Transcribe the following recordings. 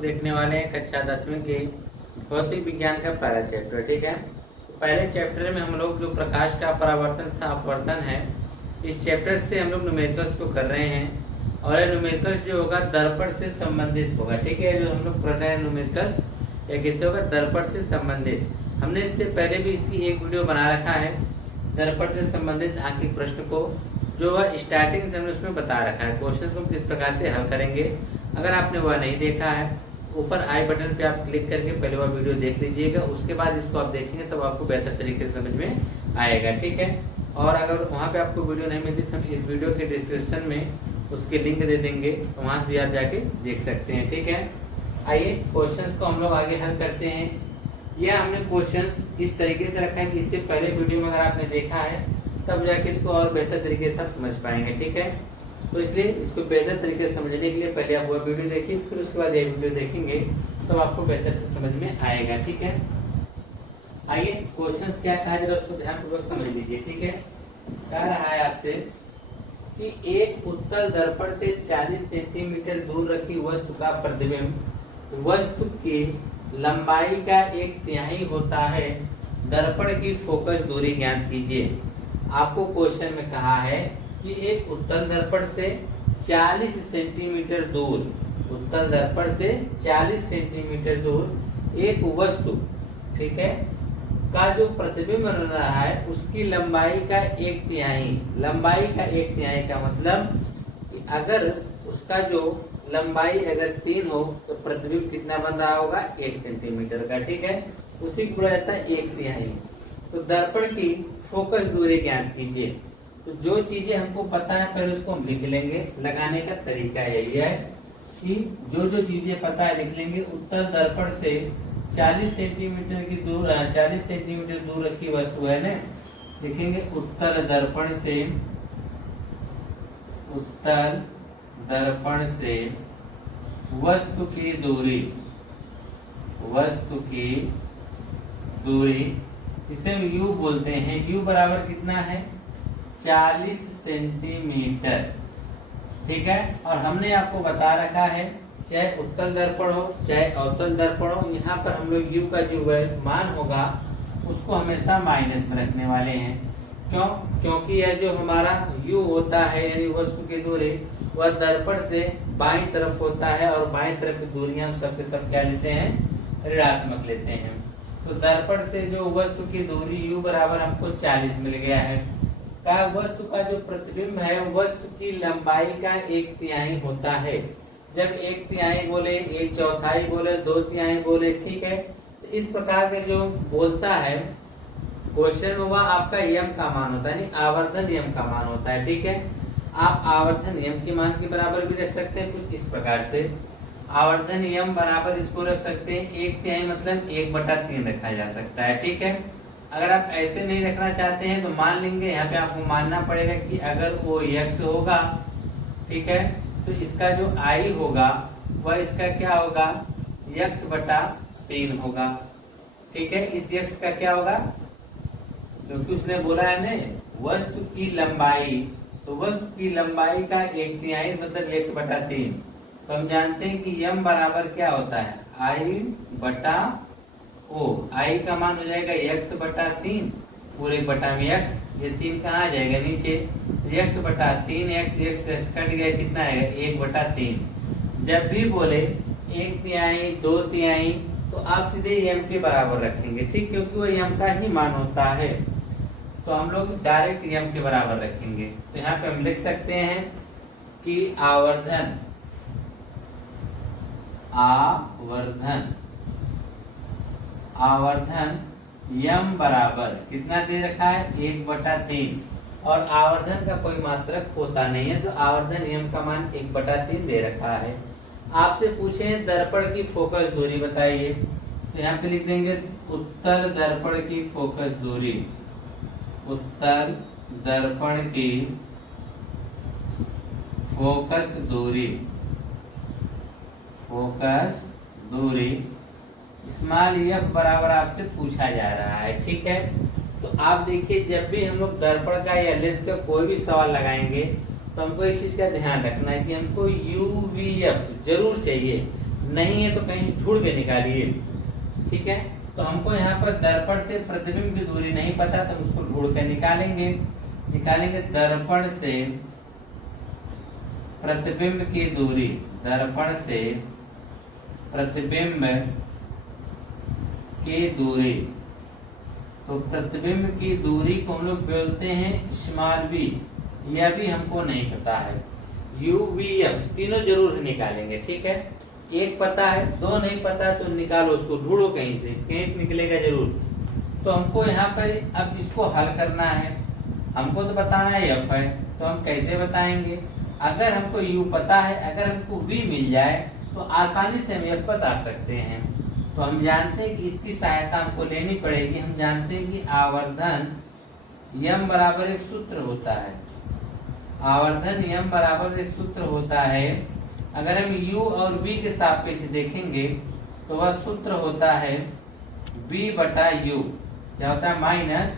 लोग देखने वाले हैं कक्षा 10वीं के भौतिक विज्ञान का पहला चैप्टर। ठीक है, तो पहले चैप्टर में हम लोग जो प्रकाश का परावर्तन था अपवर्तन है, इस चैप्टर से हम लोग न्यूमेरिकल्स को कर रहे हैं और ये न्यूमेरिकल्स जो होगा दर्पण से संबंधित होगा। ठीक है, जो हम लोग पढ़ रहे हैं न्यूमेरिकल्स या किससे होगा, दर्पण से संबंधित। हमने इससे पहले भी इसकी एक वीडियो बना रखा है दर्पण से संबंधित आंकिक प्रश्न को, जो वह स्टार्टिंग से हमने उसमें बता रखा है क्वेश्चन को किस प्रकार से हल करेंगे। अगर आपने वह नहीं देखा है, ऊपर आई बटन पे आप क्लिक करके पहले वह वीडियो देख लीजिएगा, उसके बाद इसको आप देखेंगे तब आपको बेहतर तरीके से समझ में आएगा। ठीक है, और अगर वहाँ पे आपको वीडियो नहीं मिलती तो हम इस वीडियो के डिस्क्रिप्शन में उसके लिंक दे देंगे, तो वहाँ भी आप जाके देख सकते हैं। ठीक है, आइए क्वेश्चन को हम लोग आगे हल करते हैं। यह हमने क्वेश्चन इस तरीके से रखा है कि इससे पहले वीडियो में अगर आपने देखा है तब जाके इसको और बेहतर तरीके से आप समझ पाएंगे। ठीक है, तो इसलिए इसको बेहतर तरीके से समझने के लिए पहले आप वह वीडियो देखिए, फिर उसके बाद ये वीडियो देखेंगे तब आपको बेहतर से समझ में आएगा। ठीक है, आइए क्वेश्चन क्या कहा है जरा उसको ध्यानपूर्वक समझ लीजिए। ठीक है, कह रहा है आपसे कि एक उत्तल दर्पण से 40 सेंटीमीटर दूर रखी वस्तु का प्रतिबिंब वस्तु की लंबाई का 1/3 होता है, दर्पण की फोकस दूरी ज्ञात कीजिए। आपको क्वेश्चन में कहा है कि एक उत्तल दर्पण से 40 सेंटीमीटर दूर, उत्तल दर्पण से 40 सेंटीमीटर दूर एक वस्तु, ठीक है, का जो प्रतिबिंब बन रहा है उसकी लंबाई का 1/3। लंबाई का 1/3 का मतलब कि अगर उसका जो लंबाई अगर 3 हो तो प्रतिबिंब कितना बन रहा होगा, 1 सेंटीमीटर का। ठीक है, उसी को बोला जाता है 1/3। तो दर्पण की फोकस दूरी ज्ञात कीजिए। तो जो चीजें हमको पता है पहले उसको हम लिख लेंगे। लगाने का तरीका यही है कि जो जो चीजें पता है लिख लेंगे। उत्तल दर्पण से 40 सेंटीमीटर की दूर 40 सेंटीमीटर दूर रखी वस्तु है ना, लिखेंगे उत्तल दर्पण से, उत्तल दर्पण से वस्तु की दूरी, वस्तु की दूरी इसे U बोलते हैं। U बराबर कितना है, 40 सेंटीमीटर। ठीक है, और हमने आपको बता रखा है चाहे उत्तल दर्पण हो चाहे अवतल दर्पण हो, यहाँ पर हम लोग U का जो मान होगा उसको हमेशा माइनस में रखने वाले हैं। क्यों? क्योंकि यह जो हमारा U होता है यानी वस्तु की दूरी वह दर्पण से बाईं तरफ होता है और बाईं तरफ की दूरियां हम सबके सब क्या लेते हैं, ऋणात्मक लेते हैं। तो दर्पण से जो वस्तु की दूरी U बराबर हमको 40 मिल गया है। का वस्तु का जो प्रतिबिंब है वस्तु की लंबाई का 1/3 होता है। जब 1/3 बोले, 1/4 बोले, 2/3 बोले, ठीक है, तो इस प्रकार के जो बोलता है क्वेश्चन में वह आपका यम का मान होता है, यानी आवर्धन यम का मान होता है। ठीक है, आप आवर्धन यम के मान के बराबर भी रख सकते हैं कुछ इस प्रकार से। आवर्धन यम बराबर इसको रख सकते हैं 1/3 मतलब 1/3 रखा जा सकता है। ठीक है, अगर आप ऐसे नहीं रखना चाहते हैं तो मान लेंगे, यहाँ पे आपको मानना पड़ेगा कि अगर वो x होगा, ठीक है, तो इसका जो i होगा वह इसका क्या होगा, x/3 होगा। ठीक है, इस x का क्या होगा, क्योंकि उसने बोला है ना वस्तु की लंबाई, तो वस्तु की लंबाई का 1/3 मतलब x/3। तो हम जानते हैं कि m बराबर क्या होता है, I/O। I का मान हो जाएगा x/3, पूरे बटा में x, ये 3 कहाँ आ जाएगा नीचे, x/3, x कट गया, कितना आएगा 1/3। जब भी बोले 1/3, 2/3 तो आप सीधे m के बराबर रखेंगे। ठीक, क्योंकि वो m का ही मान होता है, तो हम लोग डायरेक्ट m के बराबर रखेंगे। तो यहाँ पे हम लिख सकते हैं कि आवर्धन, आवर्धन, आवर्धन यम बराबर कितना दे रखा है, 1/3, और आवर्धन का कोई मात्रक होता नहीं है तो आवर्धन यम का मान 1/3 दे रखा है। आपसे पूछे दर्पण की फोकस दूरी बताइए, तो यहाँ पे लिख देंगे उत्तल दर्पण की फोकस दूरी, उत्तल दर्पण की फोकस दूरी, फोकस दूरी स्मॉल f बराबर आपसे पूछा जा रहा है। ठीक है, तो आप देखिए जब भी हम लोग दर्पण का या लेंस का कोई भी सवाल लगाएंगे तो हमको इस चीज का ध्यान रखना है कि हमको UVF जरूर चाहिए। नहीं है तो कहीं ढूंढ के निकालिए, ठीक है। तो हमको यहाँ पर दर्पण से प्रतिबिंब की दूरी नहीं पता तो हम उसको ढूंढ कर निकालेंगे। दर्पण से प्रतिबिंब की दूरी, दर्पण से प्रतिबिंब की दूरी, तो प्रतिबिंब की दूरी को हम लोग बोलते हैं स्मॉल v। यह भी हमको नहीं पता है, u v f तीनों जरूर निकालेंगे, ठीक है। एक पता है, दो नहीं पता तो निकालो, उसको ढूंढो कहीं से निकलेगा जरूर। तो हमको यहाँ पर अब इसको हल करना है, हमको तो बताना है f है, तो हम कैसे बताएंगे। अगर हमको u पता है, अगर हमको v मिल जाए तो आसानी से हम f बता सकते हैं। तो हम जानते हैं कि इसकी सहायता हमको लेनी पड़ेगी। हम जानते हैं कि आवर्धन यम बराबर एक सूत्र होता है, आवर्धन यम बराबर एक सूत्र होता है। अगर हम u और v के सापेक्ष देखेंगे तो वह सूत्र होता है v बटा u, क्या होता है माइनस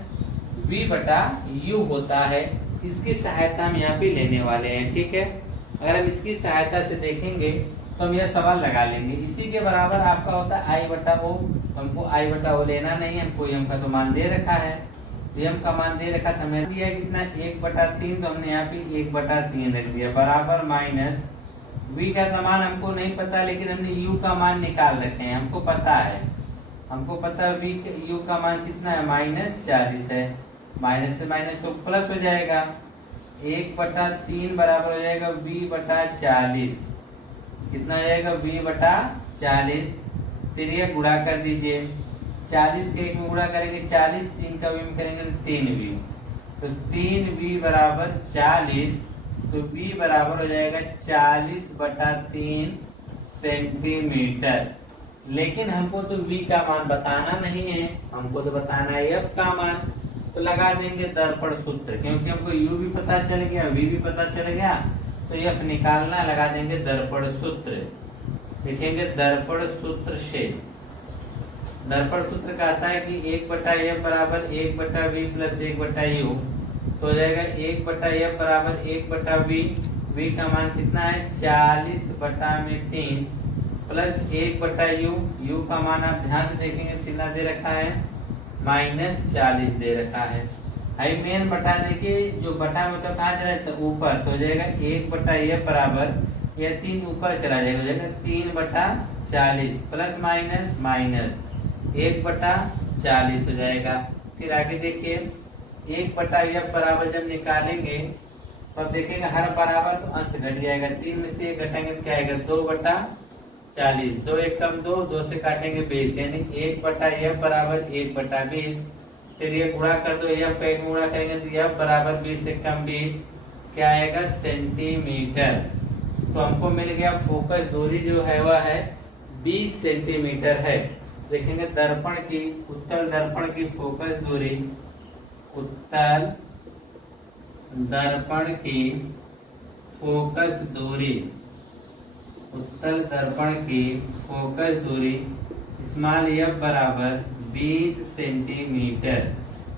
v बटा u होता है। इसकी सहायता हम यहाँ पे लेने वाले हैं, ठीक है। अगर हम इसकी सहायता से देखेंगे तो हम यह सवाल लगा लेंगे। इसी के बराबर आपका होता है i बटा o, तो हमको i बटा o लेना नहीं है, हमको m का तो मान दे रखा है, m का मान दे रखा था, हमें दिया कितना 1/3, तो हमने यहाँ पे 1/3 रख दिया बराबर माइनस v का मान हमको नहीं पता, लेकिन हमने u का मान निकाल रखे हैं, हमको पता है, हमको पता है u का मान कितना है -40 है। माइनस से माइनस तो प्लस हो जाएगा, 1/3 बराबर हो जाएगा v/40, कितना हो जाएगा v/40। फिर ये गुणा कर दीजिए, 40 के 1 में गुणा करेंगे 40, 3 का v में करेंगे तो 3v, तो 3v बराबर 40, तो v बराबर हो जाएगा 40/3 सेंटीमीटर। लेकिन हमको तो v का मान बताना नहीं है, हमको तो बताना है f का मान। तो लगा देंगे दर्पण सूत्र, क्योंकि हमको u भी पता चल गया, v भी पता चल गया, तो f निकालना, लगा देंगे दर्पण सूत्र। लिखेंगे दर्पण सूत्र से, दर्पण सूत्र कहता है कि 1/f बराबर 1/v प्लस 1/u, तो हो जाएगा 1/f बराबर 1/v, v का मान कितना है 40/3 प्लस 1/u, u का मान आप ध्यान से देखेंगे कितना दे रखा है -40 दे रखा है। आई मेन बटा देखिए, जो बटा में तो कहाँ चला जाता है ऊपर, तो हो जाएगा 1/f बराबर, यह 3 ऊपर चला जाएगा, हो जाएगा 3/40 प्लस माइनस माइनस 1/40 हो जाएगा। फिर आगे देखिए 1/f बराबर जब निकालेंगे तो अब देखिएगा हर बराबर तो अंश घट जाएगा, 3 में से 1 घटाएंगे तो क्या आएगा 2/40, 2 1 कम 2, 2 से काटेंगे 20, यानी 1/f बराबर 1/20। फिर ये गुणा कर दो, f का 1 गुणा करेंगे तो f बराबर 20 से कम 20, क्या आएगा सेंटीमीटर। तो हमको मिल गया फोकस दूरी जो है वह है 20 सेंटीमीटर है। देखेंगे दर्पण की, उत्तल दर्पण की फोकस दूरी, उत्तल दर्पण की फोकस दूरी, उत्तल दर्पण की फोकस दूरी स्मॉल f बराबर 20 सेंटीमीटर।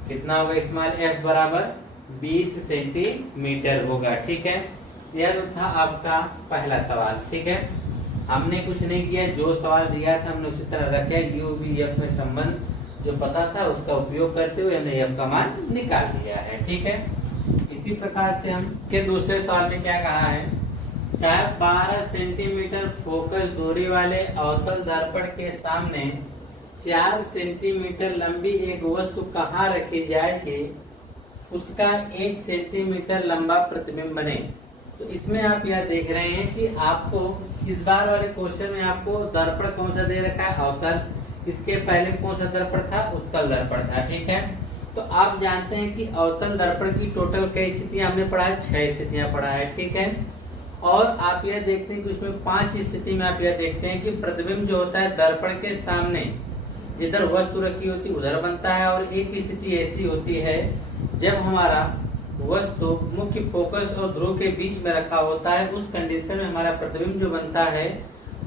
कितना होगा स्मॉल f बराबर 20 सेंटीमीटर होगा, ठीक है। यह तो था आपका पहला सवाल, ठीक है। हमने कुछ नहीं किया, जो सवाल दिया था हमने उसी तरह रखा, u v f में संबंध जो पता था उसका उपयोग करते हुए हमने f का मान निकाल लिया है, ठीक है। इसी प्रकार से हम के दूसरे सवाल में क्या कहा है, 12 सेंटीमीटर फोकस दूरी वाले अवतल दर्पण के सामने 4 सेंटीमीटर लंबी एक वस्तु कहाँ रखी जाए कि उसका 1 सेंटीमीटर लंबा प्रतिबिंब बने। तो इसमें आप यह देख रहे हैं कि आपको इस बार वाले क्वेश्चन में आपको दर्पण कौन सा दे रखा है, अवतल। इसके पहले कौन सा दर्पण था, उत्तल दर्पण था, ठीक है। तो आप जानते हैं कि अवतल दर्पण की टोटल कई स्थितियां हमने पढ़ा है, 6 स्थितियां पढ़ा है, ठीक है। और आप यह देखते हैं कि उसमें 5 स्थिति में आप यह देखते हैं कि प्रतिबिंब जो होता है दर्पण के सामने जिधर वस्तु रखी होती है उधर बनता है, और एक स्थिति ऐसी होती है जब हमारा वस्तु मुख्य फोकस और ध्रुव के बीच में रखा होता है, उस कंडीशन में हमारा प्रतिबिंब जो बनता है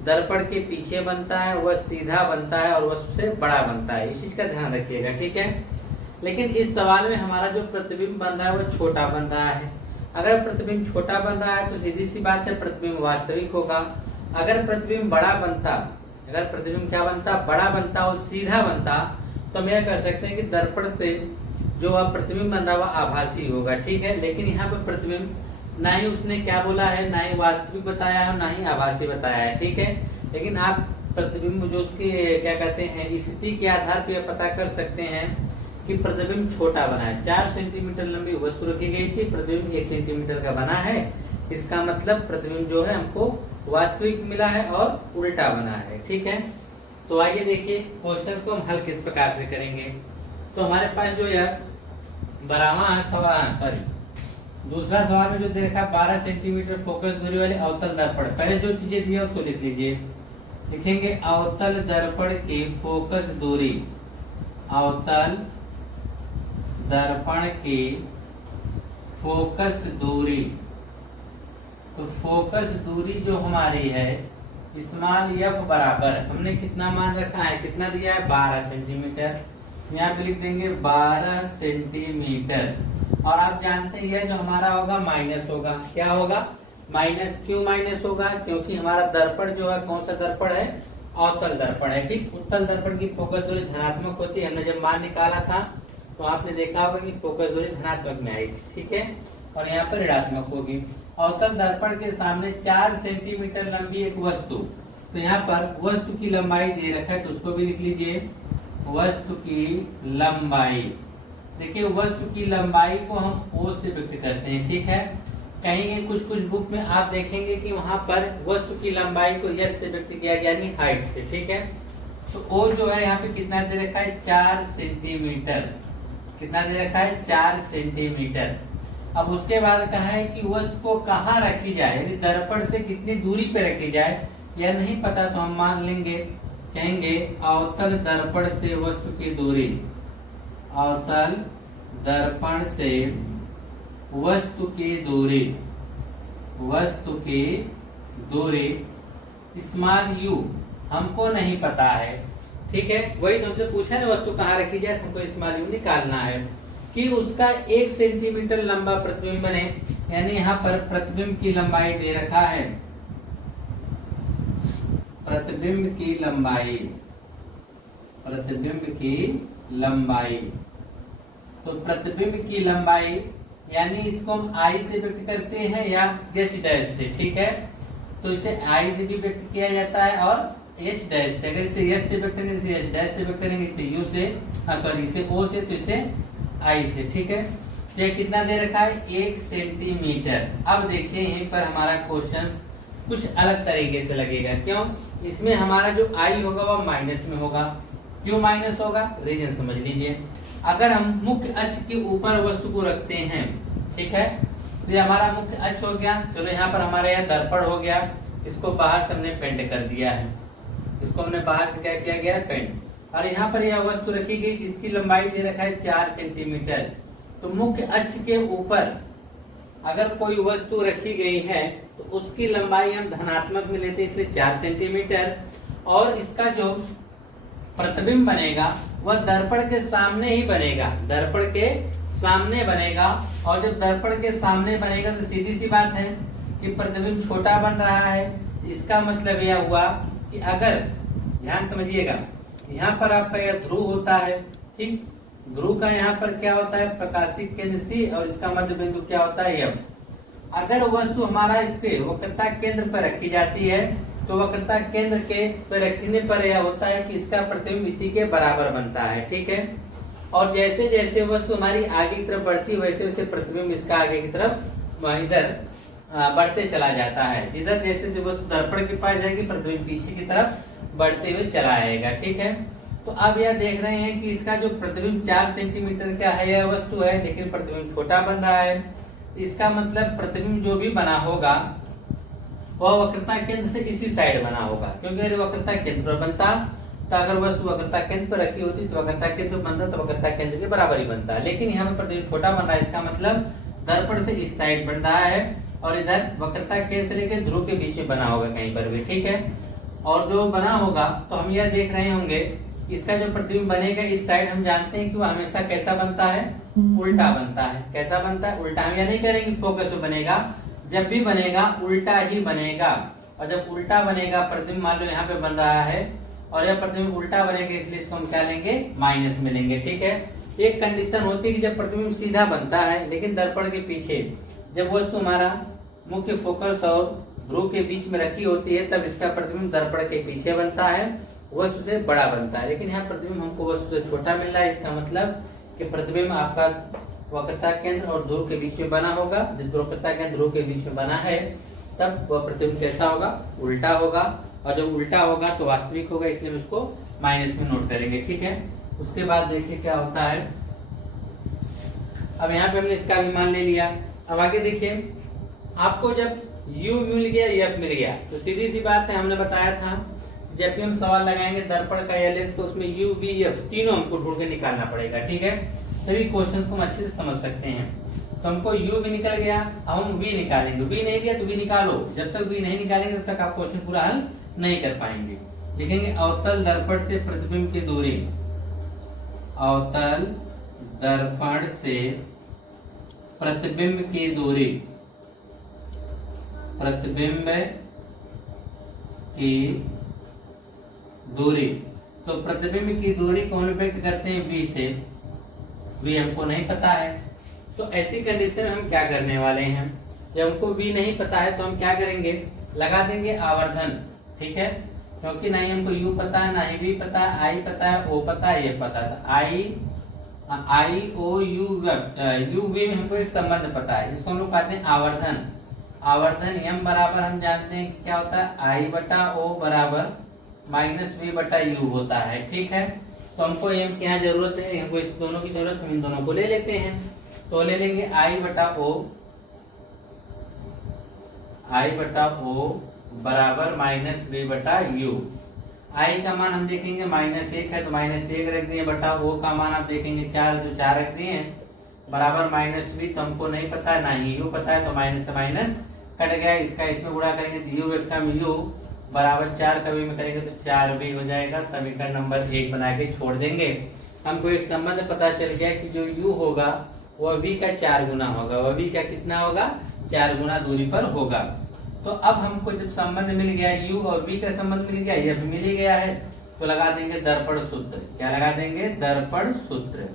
दर्पण के पीछे बनता है, वह सीधा बनता है और वस्तु से बड़ा बनता है। इस चीज का ध्यान रखिएगा, ठीक है। लेकिन इस सवाल में हमारा जो प्रतिबिंब बन रहा है वह छोटा बन रहा है। अगर प्रतिबिंब छोटा बन रहा है तो सीधी सी बात है प्रतिबिंब वास्तविक होगा, अगर प्रतिबिंब बड़ा बनता, अगर प्रतिबिंब क्या बनता, बड़ा बनता और सीधा बनता, तो हम यह कह सकते हैं कि दर्पण से जो वह प्रतिबिंब बन रहा वह आभासी होगा, ठीक है। लेकिन यहाँ पर प्रतिबिंब ना ही उसने क्या बोला है, ना ही वास्तविक बताया है, ना ही आभासी बताया है, ठीक है। लेकिन आप प्रतिबिंब जो उसके क्या कहते हैं स्थिति के आधार पर पता कर सकते हैं कि प्रतिबिंब छोटा बना है। 4 सेंटीमीटर लंबी वस्तु रखी गई थी, प्रतिबिंब 1 सेंटीमीटर का बना है। इसका मतलब प्रतिबिंब जो है हमको वास्तविक मिला है और उल्टा बना है, ठीक है। तो आइए देखिए क्वेश्चन को हम हल किस प्रकार से करेंगे। तो हमारे पास जो है 12वां सवाल, सॉरी दूसरा सवाल में जो दे रखा है 12 सेंटीमीटर फोकस दूरी वाले अवतल दर्पण, पहले जो चीजें दी है उसको लिख लीजिए। लिखेंगे अवतल दर्पण की फोकस दूरी, अवतल दर्पण की फोकस दूरी। तो फोकस दूरी जो हमारी है स्मॉल एफ बराबर, हमने कितना मान रखा है, कितना दिया है 12 सेंटीमीटर, यहाँ पे लिख देंगे 12 सेंटीमीटर। और आप जानते हैं जो हमारा होगा माइनस होगा, क्या होगा माइनस। क्यों माइनस होगा, क्योंकि हमारा दर्पण जो है कौन सा दर्पण है, अवतल दर्पण है, ठीक। उत्तल दर्पण की फोकस दूरी धनात्मक होती है, हमने जब मान निकाला था तो आपने देखा होगा कि फोकस दूरी धनात्मक में आई, ठीक है, और यहाँ पर ऋणात्मक होगी। अवतल दर्पण के सामने 4 सेंटीमीटर लंबी एक वस्तु, तो यहाँ पर वस्तु की लंबाई दे रखा है तो उसको भी लिख लीजिए, वस्तु की लंबाई। देखिए वस्तु की लंबाई को हम ओ से व्यक्त करते हैं, ठीक है। कहीं कुछ बुक में आप देखेंगे कि वहां पर वस्तु की लंबाई को यस से व्यक्त किया गया, यानी हाइट से, ठीक है। तो ओ जो है यहाँ पे कितना दे रखा है 4 सेंटीमीटर, कितना दे रखा है 4 सेंटीमीटर। अब उसके बाद कहा है कि वस्तु को कहाँ रखी जाए, यानी दर्पण से कितनी दूरी पे रखी जाए, यह नहीं पता तो हम मान लेंगे, कहेंगे अवतल दर्पण से वस्तु की दूरी, अवतल दर्पण से वस्तु की दूरी, वस्तु की दूरी स्मॉल यू हमको नहीं पता है, ठीक है। वही तुमसे पूछा है ना वस्तु कहाँ रखी जाए, तुमको स्मॉल यू निकालना है कि उसका 1 सेंटीमीटर लंबा प्रतिबिंब बने, यानी यहाँ पर प्रतिबिंब की लंबाई दे रखा है, प्रतिबिंब की लंबाई, प्रतिबिंब की लंबाई। तो प्रतिबिंब की लंबाई यानी इसको हम आई से व्यक्त करते हैं या एच डैश से, ठीक है। तो इसे आई से भी व्यक्त किया जाता है और एच डैश से, अगर इसे एस से व्यक्त करेंगे, इसे एच डैश से व्यक्त करेंगे, इसे यू से, सॉरी इसे ओ से, तो इसे आई से, ठीक है। तो ये कितना दे रखा है 1 सेंटीमीटर। अब देखिए यहीं पर हमारा क्वेश्चन कुछ अलग तरीके से लगेगा, क्यों, इसमें हमारा जो आई होगा वह माइनस में होगा। क्यों माइनस होगा, रीजन समझ लीजिए। अगर हम मुख्य अक्ष के ऊपर वस्तु को रखते हैं, ठीक है, तो ये हमारा मुख्य अक्ष हो गया। चलो यहाँ पर हमारे यहाँ दर्पण हो गया, इसको बाहर से हमने पेंट कर दिया है, इसको हमने बाहर से क्या किया गया पेंट। और यहाँ पर यह वस्तु रखी गई जिसकी लंबाई दे रखा है 4 सेंटीमीटर। तो मुख्य अक्ष के ऊपर अगर कोई वस्तु रखी गई है तो उसकी लंबाई हम धनात्मक में लेते हैं, इसलिए 4 सेंटीमीटर। और इसका जो प्रतिबिंब बनेगा वह दर्पण के सामने ही बनेगा, दर्पण के सामने बनेगा। और जब दर्पण के सामने बनेगा तो सीधी सी बात है कि प्रतिबिंब छोटा बन रहा है। इसका मतलब यह हुआ कि अगर ध्यान समझिएगा, यहाँ पर आपका यह ध्रुव होता है, ठीक, ध्रुव का यहाँ पर क्या होता है प्रकाशिक केंद्र सी और इसका मध्य बिंदु क्या होता है एफ। अगर वस्तु हमारा इसके वक्रता केंद्र पर रखी जाती है तो वक्रता केंद्र के पर रखने पर यह होता है कि इसका प्रतिबिंब इसी के बराबर बनता है, ठीक है। और जैसे जैसे वस्तु हमारी आगे की तरफ बढ़ती है वैसे वैसे प्रतिबिंब इसका आगे की तरफ इधर बढ़ते चला जाता है। जिधर जैसे जैसे वस्तु दर्पण के पास जाएगी प्रतिबिंब पीछे की तरफ बढ़ते हुए चला आएगा, ठीक है। तो अब यह देख रहे हैं कि इसका जो प्रतिबिंब 4 सेंटीमीटर का है यह वस्तु है, लेकिन प्रतिबिंब छोटा बन रहा है। इसका मतलब प्रतिबिंब जो भी बना होगा वह वक्रता केंद्र से इसी साइड बना होगा, क्योंकि अगर वक्रता केंद्र पर बनता तो अगर वस्तु वक्रता केंद्र पर रखी होती तो वक्रता केंद्र बनता तो वक्रता केंद्र के बराबर ही बनता। लेकिन यहाँ पर प्रतिबिंब छोटा बन रहा है, इसका मतलब दर्पण से इस साइड बन रहा है और इधर वक्रता केंद्र से लेकर ध्रुव के बीच में बना होगा कहीं पर भी, ठीक है। और जो बना होगा तो हम यह देख रहे होंगे इसका जो प्रतिबिंब बनेगा इस साइड, हम जानते हैं कि वह हमेशा कैसा बनता है, उल्टा बनता है। कैसा बनता है, उल्टा। हम यह नहीं करेंगे फोकस में बनेगा, जब भी बनेगा उल्टा ही बनेगा। और जब उल्टा बनेगा प्रतिबिंब, मान लो यहाँ पे बन रहा है और यह प्रतिबिंब उल्टा बनेगा, इसलिए इसको हम क्या लेंगे, माइनस में लेंगे। ठीक है, एक कंडीशन होती है कि जब प्रतिबिंब सीधा बनता है लेकिन दर्पण के पीछे जब वस्तु हमारा मुख्य फोकस और ध्रुव के बीच में रखी होती है, तब इसका प्रतिबिंब दर्पण के पीछे बनता है, वस्तु से बड़ा बनता है। लेकिन यहाँ प्रतिबिंब हमको वस्तु से छोटा मिल रहा है, इसका मतलब कि प्रतिबिंब आपका वक्रता केंद्र और ध्रुव के बीच में बना होगा। जब वक्रता केंद्र ध्रुव के बीच में बना है तब वह प्रतिबिंब कैसा होगा, उल्टा होगा, और जब उल्टा होगा तो वास्तविक होगा, इसलिए हम इसको माइनस में नोट करेंगे। ठीक है, उसके बाद देखिए क्या होता है। अब यहाँ पे हमने इसका भी मान ले लिया। अब आगे देखिए, आपको जब u मिल गया, f मिल गया, तो सीधी सी बात है, हमने बताया था जब भी हम सवाल लगाएंगे दर्पण का या लेंस का, उसमें u, v, f तीनों हमको ढूंढ के निकालना पड़ेगा। ठीक है, तभी क्वेश्चन को हम अच्छे से समझ सकते हैं। तो हमको u भी निकल गया, अब हम v निकालेंगे। v नहीं दिया तो v निकालो, जब तक v नहीं निकालेंगे तब तक आप क्वेश्चन पूरा हल नहीं कर पाएंगे। लिखेंगे अवतल दर्पण से प्रतिबिंब की दूरी, अवतल दर्पण से प्रतिबिंब की दूरी, प्रतिबिंब की दूरी। तो प्रतिबिंब की दूरी को हम व्यक्त करते हैं v से, v हमको नहीं पता है। तो ऐसी कंडीशन में हम क्या करने वाले हैं, जब हमको v नहीं पता है तो हम क्या करेंगे, लगा देंगे आवर्धन। ठीक है, क्योंकि नहीं हमको u पता है, ना ही v पता है, i पता है, o पता है, ये पता है। I O U V में हमको एक संबंध पता है जिसको हम लोग कहते हैं आवर्धन। आवर्धन m बराबर हम जानते हैं कि क्या होता है, I बटा O बराबर माइनस v बटा u होता है। ठीक है, तो हमको m की यहाँ जरूरत है, हमको इस दोनों की जरूरत, हम इन दोनों को ले लेते हैं। तो ले लेंगे I बटा O बराबर माइनस v बटा u। I का मान हम देखेंगे -1 है तो -1 रख दिए, बटा O का मान आप देखेंगे 4, जो 4 रख दिए बराबर -v। तो हमको नहीं पता है, ना ही u पता है, तो माइनस से माइनस कट गया। इसका इसमें गुणा करेंगे तो u वेक्टम u बराबर 4 का v में करेंगे तो 4v हो जाएगा। समीकरण नंबर 1 बना के छोड़ देंगे। हमको एक संबंध पता चल गया कि जो u होगा वह v का 4 गुना होगा, वह v का कितना होगा, 4 गुना दूरी पर होगा। तो अब हमको जब संबंध मिल गया, u और v का संबंध मिल गया, f मिल ही गया है, तो लगा देंगे दर्पण सूत्र। क्या लगा देंगे, दर्पण सूत्र।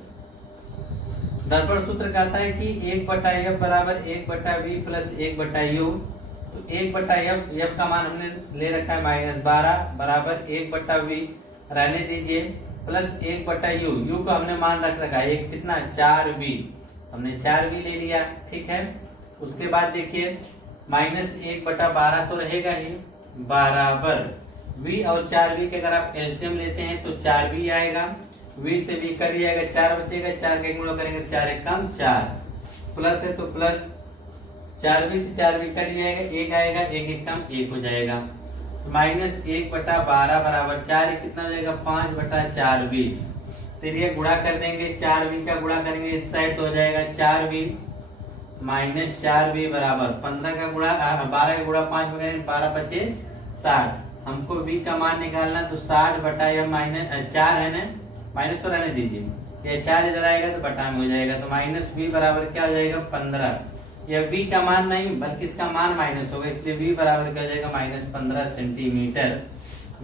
दर्पण सूत्र कहता है कि 1 बटा f बराबर 1 बटा v प्लस 1 बटा u। तो 1 बटा f का मान हमने ले रखा है -12 बराबर 1 बटा v रहने दीजिए, प्लस 1 बटा u का हमने मान रख रखा है कितना, 4v, हमने 4v ले लिया। ठीक है, उसके बाद देखिए -1 बटा 12 तो रहेगा ही, बराबर v और 4v के अगर आप एलसीएम लेते हैं तो 4v आएगा, v से v कट जाएगा, 4 बचेगा, 4 का गुणा करेंगे 4 एक कम 4, प्लस है तो प्लस 4v से 4v कट जाएगा, 1 आएगा, 1 एक कम 1 हो जाएगा। -1 बटा 12 बराबर 4 कितना हो जाएगा, 5 बटा 4v। फिर ये गुणा कर देंगे, 4v का गुणा करेंगे इस साइड तो हो जाएगा 4v माइनस 4v बराबर 15 का गुणा 12 का गुणा 5 में करेंगे 12 बचे 60। हमको v का मान निकालना, तो 60 बटा या -4 है ना, माइनस तो रहने दीजिए, ये 4 इधर आएगा तो बटा में हो जाएगा, तो -v बराबर क्या हो जाएगा, 15। यह v का मान नहीं बल्कि इसका मान माइनस होगा, इसलिए v बराबर क्या हो जाएगा, -15 सेंटीमीटर।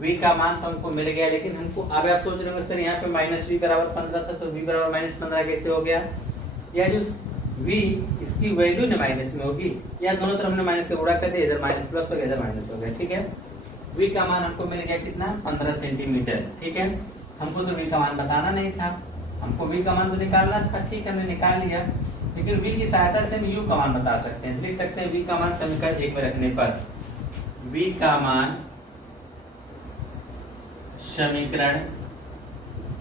v का मान तो हमको मिल गया, लेकिन हमको अब आप सोच रहे होंगे सर यहाँ पे -v बराबर 15 था तो v बराबर -15 कैसे हो गया। यह जो v इसकी वैल्यू ने माइनस में होगी, या दोनों तरफ हमने माइनस का गुणा कर दिया, इधर माइनस प्लस हो गया, इधर माइनस हो गया। ठीक है, v का मान हमको मिल गया कितना, 15 सेंटीमीटर। ठीक है, हमको तो v का मान बताना नहीं था, हमको v का मान तो निकालना था। ठीक है, हमने निकाल लिया, लेकिन v की सहायता से हम u का मान बता सकते हैं। लिख सकते हैं v का मान समीकरण 1 में रखने पर, v का मान समीकरण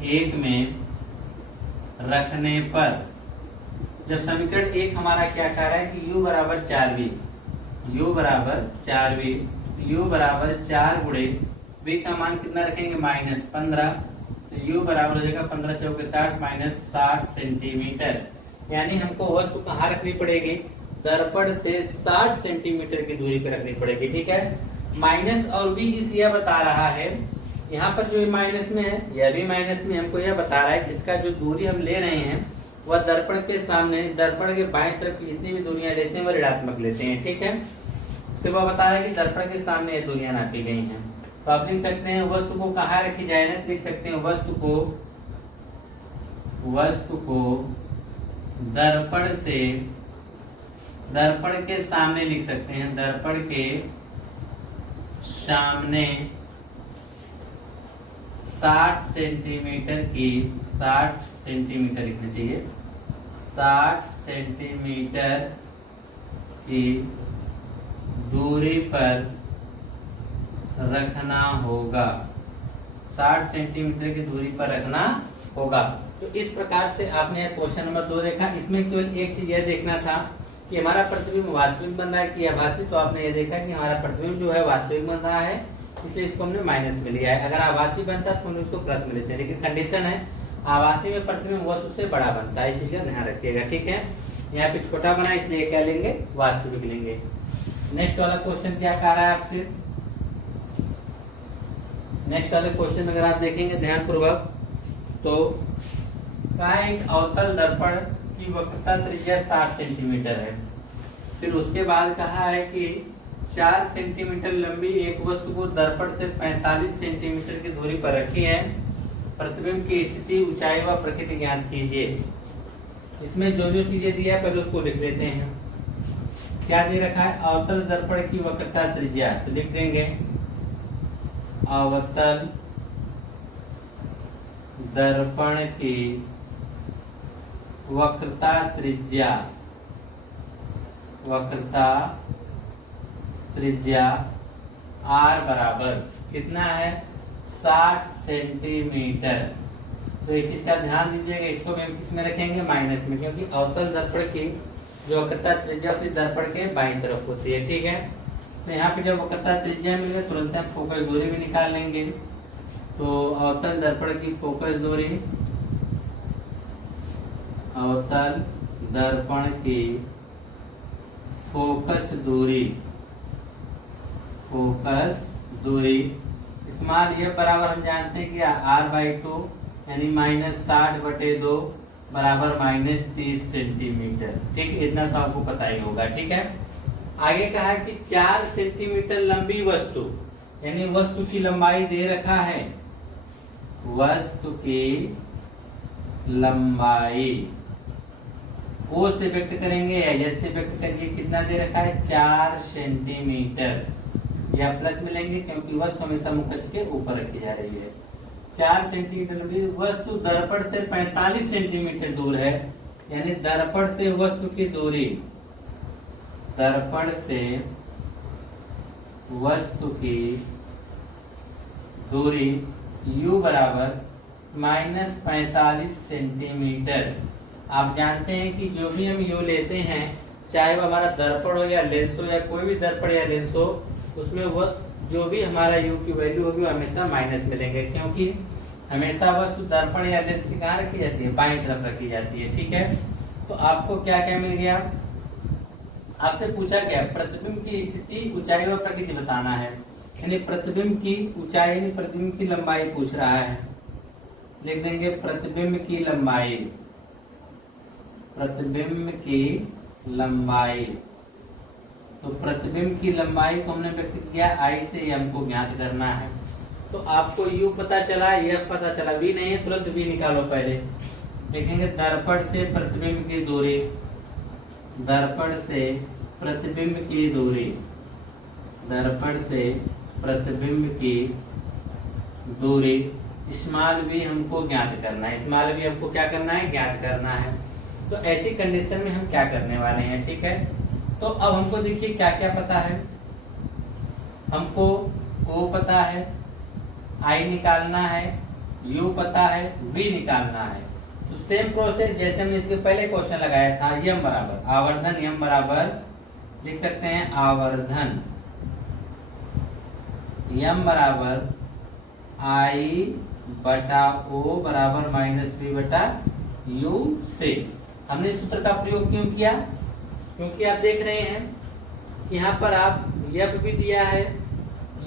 1 में रखने पर, जब समीकरण 1 हमारा क्या कह रहा है कि u बराबर 4v, u बराबर 4v, u बराबर 4 गुणे v का मान कितना रखेंगे, -15, तो u बराबर हो जाएगा 15 चौके 60 -60 सेंटीमीटर। यानी हमको वस्तु कहाँ रखनी पड़ेगी, दर्पण से 60 सेंटीमीटर की दूरी पर रखनी पड़ेगी। ठीक है, माइनस और v इस यह बता रहा है, यहाँ पर जो माइनस में है यह भी माइनस में, हमको यह बता रहा है कि इसका जो दूरी हम ले रहे हैं वह दर्पण के सामने, दर्पण के बाएं तरफ की जितनी भी दूरियां लेते हैं वह ऋणात्मक लेते हैं। ठीक है, उससे वह बता रहा है कि दर्पण के सामने ये दूरियां नापी गई हैं। तो आप लिख सकते हैं वस्तु को कहाँ रखी जाए ना, तो लिख सकते हैं वस्तु को दर्पण के सामने लिख सकते हैं, दर्पण के सामने 60 सेंटीमीटर लिखना चाहिए, 60 सेंटीमीटर की दूरी पर रखना होगा, 60 सेंटीमीटर की दूरी पर रखना होगा। तो इस प्रकार से आपने क्वेश्चन नंबर 2 देखा। इसमें केवल एक चीज यह देखना था कि हमारा प्रतिबिंब वास्तविक बन रहा है कि आभासी। तो आपने ये देखा कि हमारा प्रतिबिंब जो है वास्तविक बन रहा है, इसलिए इसको हमने माइनस में लिया है। अगर आभासी बनता तो हमने उसको प्लस में लेते हैं, लेकिन कंडीशन है आभासी में प्रतिबिंब वस्तु से बड़ा बनता है, इस चीज का ध्यान रखिएगा, ठीक है। यहाँ पे छोटा बना इसलिए क्या लेंगे, वास्तविक लेंगे। नेक्स्ट वाला क्वेश्चन क्या कह रहा है आपसे, नेक्स्ट वाले क्वेश्चन में अगर आप देखेंगे ध्यानपूर्वक तो एक अवतल दर्पण की वक्रता त्रिज्या 60 सेंटीमीटर है। फिर उसके बाद कहा है कि 4 सेंटीमीटर लंबी एक वस्तु को दर्पण से 45 सेंटीमीटर की दूरी पर रखी है, प्रतिबिंब की स्थिति, ऊंचाई व प्रकृति ज्ञात कीजिए। इसमें जो जो चीजें दिया है पहले उसको लिख लेते हैं। क्या दे रखा है, अवतल दर्पण की वक्रता त्रिज्या, तो लिख देंगे अवतल दर्पण की वक्रता त्रिज्या R बराबर कितना है, 60 सेंटीमीटर। तो एक चीज का ध्यान दीजिएगा, इसको भी हम किस में रखेंगे, माइनस में, क्योंकि अवतल दर्पण की जो वक्रता त्रिज्या होती है दर्पण के बाईं तरफ होती है, ठीक है। तो यहाँ पे जब वक्रता त्रिज्या मिलेगा तुरंत हम फोकस दूरी भी निकाल लेंगे। तो अवतल दर्पण की फोकस दूरी, अवतल दर्पण की फोकस दूरी स्मॉल ये बराबर हम जानते हैं कि R/2 यानी -60/2 बराबर -30 सेंटीमीटर, ठीक है। इतना तो आपको पता ही होगा, ठीक है। आगे कहा है कि 4 सेंटीमीटर लंबी वस्तु, यानी वस्तु की लंबाई दे रखा है, वस्तु की लंबाई O से व्यक्त करेंगे या S से व्यक्त करेंगे, कितना दे रखा है, 4 सेंटीमीटर, या प्लस मिलेंगे क्योंकि वस्तु हमेशा मुखच के ऊपर रखी जा रही है। 4 सेंटीमीटर लंबी वस्तु दर्पण से 45 सेंटीमीटर दूर है, यानी दर्पण से वस्तु की दूरी, दर्पण से वस्तु की दूरी U बराबर -45 सेंटीमीटर। आप जानते हैं कि जो भी हम U लेते हैं, चाहे वो हमारा दर्पण हो या लेंस हो या कोई भी दर्पण या लेंस हो, उसमें वो जो भी हमारा U की वैल्यू होगी वो हमेशा माइनस मिलेंगे, क्योंकि हमेशा वस्तु दर्पण या लेंस की कहाँ रखी जाती है, बाईं तरफ रखी जाती है, ठीक है। तो आपको क्या क्या मिल गया, आपसे पूछा गया प्रतिबिंब की स्थिति, ऊंचाई व प्रकृति बताना है, यानी प्रतिबिंब की ऊंचाई यानी प्रतिबिंब की लंबाई पूछ रहा है। लिख देंगे प्रतिबिंब की लंबाई, प्रतिबिंब की लंबाई। तो प्रतिबिंब की लंबाई को हमने व्यक्त किया I से, हमको ज्ञात करना है। तो आपको U पता चला, F पता चला, V नहीं है तुरंत V निकालो पहले। लिखेंगे दर्पण से प्रतिबिंब की दूरी, दर्पण से प्रतिबिंब की दूरी, दर्पण से प्रतिबिंब की दूरी स्मॉल v हमको ज्ञात करना है, स्मॉल v हमको क्या करना है, ज्ञात करना है। तो ऐसी कंडीशन में हम क्या करने वाले हैं, ठीक है। तो अब हमको देखिए क्या क्या पता है, हमको O पता है, I निकालना है, U पता है, V निकालना है। तो सेम प्रोसेस जैसे हमने इसके पहले क्वेश्चन लगाया था, m बराबर आवर्धन, m बराबर लिख सकते हैं आवर्धन, m बराबर I/O बराबर -V/U से। हमने इस सूत्र का प्रयोग क्यों किया, क्योंकि आप देख रहे हैं कि यहाँ पर आप F भी दिया है,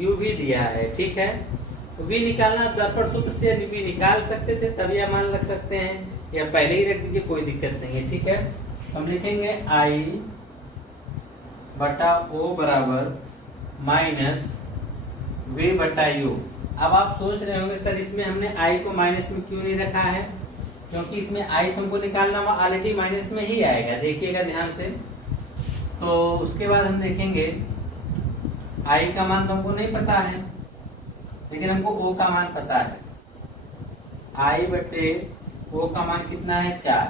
U भी दिया है, ठीक है। V निकालना दर्पण सूत्र से यदि V निकाल सकते थे तभी आप मान रख सकते हैं, या पहले ही रख दीजिए, कोई दिक्कत नहीं है, ठीक है। हम लिखेंगे I बटा ओ बराबर माइनस v बटा u। अब आप सोच रहे होंगे सर इसमें हमने i को माइनस में क्यों नहीं रखा है, क्योंकि इसमें i तुमको निकालना ऑलरेडी माइनस में ही आएगा, देखिएगा ध्यान से। तो उसके बाद हम देखेंगे i का मान तुमको नहीं पता है, लेकिन हमको o का मान पता है। i बटे o का मान कितना है 4,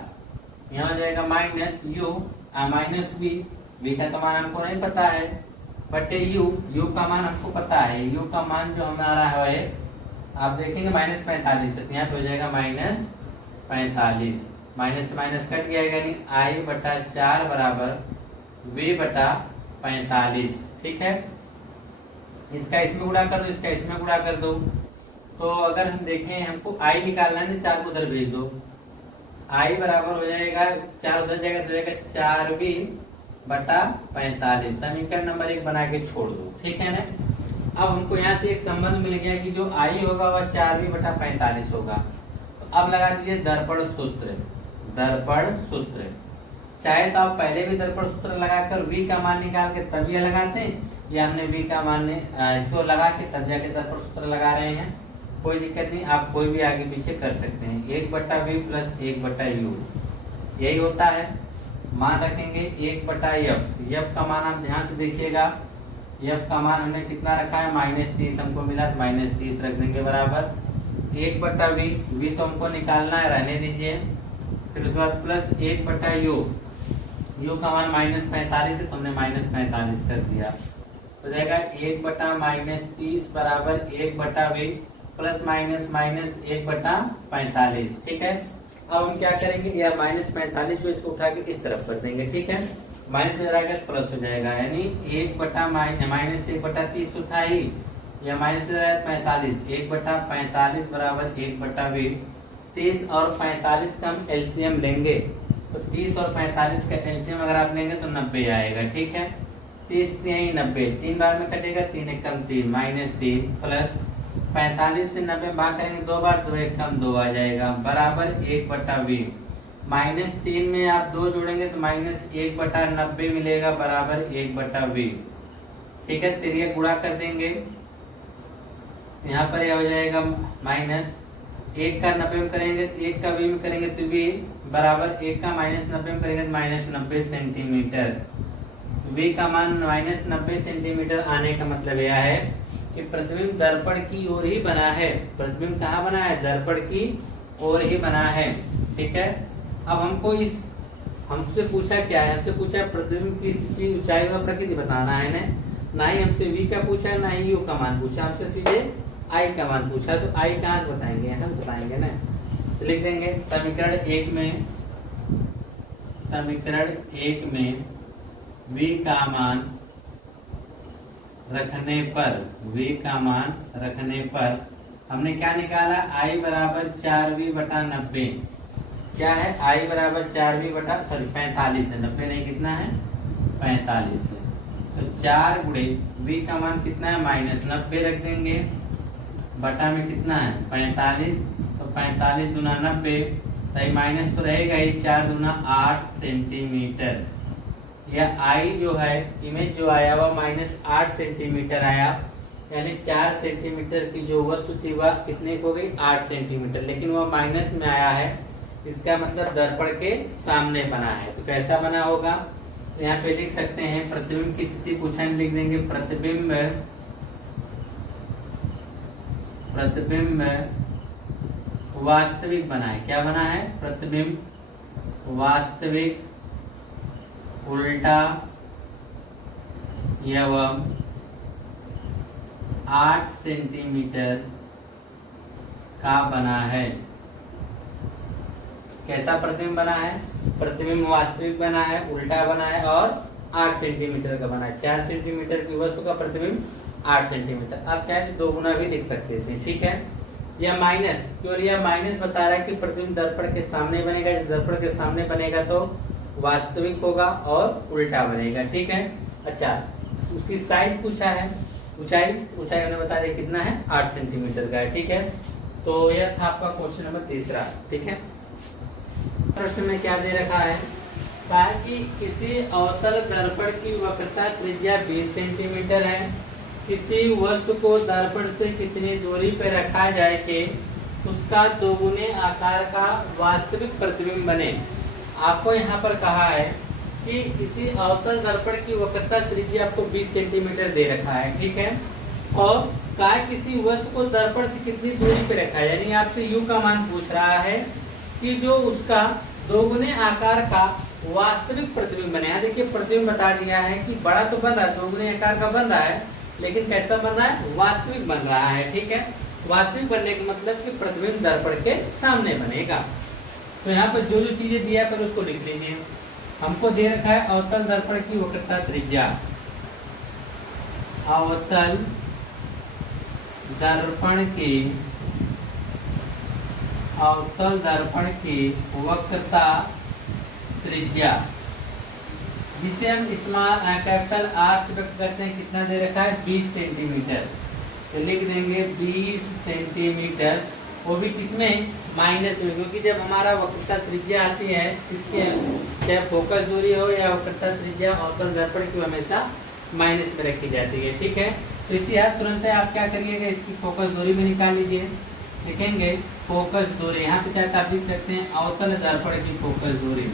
यहाँ हो जाएगा माइनस u माइनस v का तो मान हमको नहीं पता है, बटे u का मान हमको पता है। u का मान जो हमारा है आप देखेंगे -45 है, यहाँ पे हो जाएगा -45, माइनस से माइनस कट जाएगा, यानी i बटा 4 बराबर v बटा 45। ठीक है, इसका इसमें गुणा कर दो, इसका इसमें गुणा कर दो। तो अगर हम देखें हमको i निकालना है, 4 को उधर भेज दो, i बराबर हो जाएगा 4 उधर जाएगा तो जाएगा 4v बटा 45। समीकरण नंबर 1 बना के छोड़ दो। ठीक है ना। अब हमको यहाँ से एक संबंध मिल गया कि जो i होगा वह 4v बटा 45 होगा। तो अब लगा दीजिए दर्पण सूत्र। दर्पण सूत्र चाहे तो आप पहले भी दर्पण सूत्र लगाकर v का मान निकाल के तब यह लगाते हैं, या हमने v का मान इसको लगा के तब जाके दर्पण सूत्र लगा रहे हैं, कोई दिक्कत नहीं, आप कोई भी आगे पीछे कर सकते हैं। 1 बटा v प्लस 1 बटा u यही होता है। मान रखेंगे 1 बटा f का मान आप ध्यान से देखिएगा, f का मान हमने कितना रखा है -30 हमको मिला, तो -30 रख देंगे बराबर 1 बटा v तो हमको निकालना है, रहने दीजिए। फिर उसके बाद प्लस 1 बटा u का मान -45 है तो हमने -45 कर दिया, तो जाएगा 1 बटा -30 बराबर 1 बटा v प्लस माइनस 1 बटा 45। ठीक है, अब हम क्या करेंगे, यह -45 जो इसको उठा के इस तरफ कर देंगे। ठीक है, माइनस हो जाएगा प्लस हो जाएगा, यानी 1 बटा माइनस 1 बटा 30 तो था ही, यह माइनस हो जाएगा 45, 1 बटा 45 बराबर 1 बटा 20। 30 और 45 का हम एलसीएम लेंगे, तो 30 और 45 का एलसीएम अगर आप लेंगे तो 90 आएगा। ठीक है, 30 यही 90, 3 बार में कटेगा, 3 एक कम 3 -3 प्लस 45 से 90 भाग करेंगे 2 बार, 2 एक कम 2 आ जाएगा बराबर 1 बटा 20। -3 में आप 2 जोड़ेंगे तो -1 बटा 90 मिलेगा बराबर 1 बटा 20। ठीक है, तो ये गुणा कर देंगे, यहाँ पर यह हो जाएगा -1 का 90 में करेंगे तो 1 का 20 में करेंगे तो 20 बराबर 1 का -90 में करेंगे तो -90 सेंटीमीटर। v का मान -90 सेंटीमीटर आने का मतलब यह है कि प्रतिबिंब दर्पण की ओर ही बना है। प्रतिबिंब कहाँ बना है, दर्पण की ओर ही बना है। ठीक है, अब हमको हमसे पूछा क्या है, हमसे पूछा प्रतिबिंब की स्थिति ऊंचाई व प्रकृति बताना है ना ही हमसे v का पूछा, ना ही u का मान पूछा, हमसे सीधे i का मान पूछा। तो i कहाँ से बताएंगे, हम बताएंगे ना, तो लिख देंगे समीकरण 1 में v का मान रखने पर हमने क्या निकाला, i बराबर 4v बटा 90। क्या है, i बराबर 4v बटा 45 है, 90 नहीं कितना है 45 है, तो 4 गुणे v का मान कितना है -90 रख देंगे, बटा में कितना है 45, तो 45 गुना 90, तो माइनस तो रहेगा ही, 4 गुना 8 सेंटीमीटर। यह i जो है इमेज जो आया वह -8 सेंटीमीटर आया, यानी 4 सेंटीमीटर की जो वस्तु थी वह कितने हो गई 8 सेंटीमीटर, लेकिन वह माइनस में आया है, इसका मतलब दर्पण के सामने बना है। तो कैसा बना होगा, तो यहाँ पे लिख सकते हैं प्रतिबिंब की स्थिति पूछा, लिख देंगे प्रतिबिंब वास्तविक बना है। क्या बना है, प्रतिबिंब वास्तविक उल्टा एवं 8 सेंटीमीटर का बना है। कैसा प्रतिबिंब बना है, प्रतिबिंब वास्तविक बना है, उल्टा बना है और 8 सेंटीमीटर का बना है। 4 सेंटीमीटर की वस्तु का प्रतिबिंब 8 सेंटीमीटर। आप चाहे तो 2 गुना भी लिख सकते थे। ठीक है, यह माइनस, क्यों यह माइनस बता रहा है कि प्रतिबिंब दर्पण के सामने बनेगा, दर्पण के सामने बनेगा तो वास्तविक होगा और उल्टा बनेगा। ठीक है, अच्छा उसकी साइज पूछा है, ऊंचाई उन्हें बता दिया कितना है 8 सेंटीमीटर का है। ठीक है, तो यह था आपका क्वेश्चन नंबर 3। ठीक है, प्रश्न में क्या दे रखा है, कहा कि किसी अवतल दर्पण की वक्रता त्रिज्या 20 सेंटीमीटर है। किसी वस्तु को दर्पण से कितनी दूरी पर रखा जाए कि उसका दोगुने आकार का वास्तविक प्रतिबिंब बने। आपको यहाँ पर कहा है कि किसी अवतल दर्पण की वक्रता त्रिज्या आपको 20 सेंटीमीटर दे रखा है, ठीक है। और कहा किसी वस्तु को दर्पण से कितनी दूरी पर रखा है, यानी आपसे u का मान पूछ रहा है कि जो उसका दोगुने आकार का वास्तविक प्रतिबिंब बने। यहाँ देखिए प्रतिबिंब बता दिया है कि बड़ा तो बन रहा है, दोगुने आकार का बन रहा है, लेकिन कैसा बन रहा है, वास्तविक बन रहा है, ठीक है। वास्तविक बनने का मतलब कि प्रतिबिंब दर्पण के सामने बनेगा। तो यहाँ पर जो जो चीजें दिया है पहले उसको लिख लीजिए। हमको दे रखा है अवतल दर्पण की वक्रता त्रिज्या, अवतल दर्पण की वक्रता त्रिज्या, जिसे हम कैपिटल R से व्यक्त करते हैं, कितना दे रखा है, 20 सेंटीमीटर। तो लिख देंगे 20 सेंटीमीटर, वो भी किसमें, माइनस में, क्योंकि जब हमारा वक्रता त्रिज्या आती है इसके चाहे फोकस दूरी हो या वक्रता त्रिज्या अवतल दर्पण की हमेशा माइनस में रखी जाती है, ठीक है। तो इसी याद तुरंत आप क्या करिएगा, इसकी फोकस दूरी भी निकाल लीजिए। लिखेंगे फोकस दूरी, यहाँ पे चाहे आप लिख सकते हैं अवतल दर्पण की फोकस दूरी,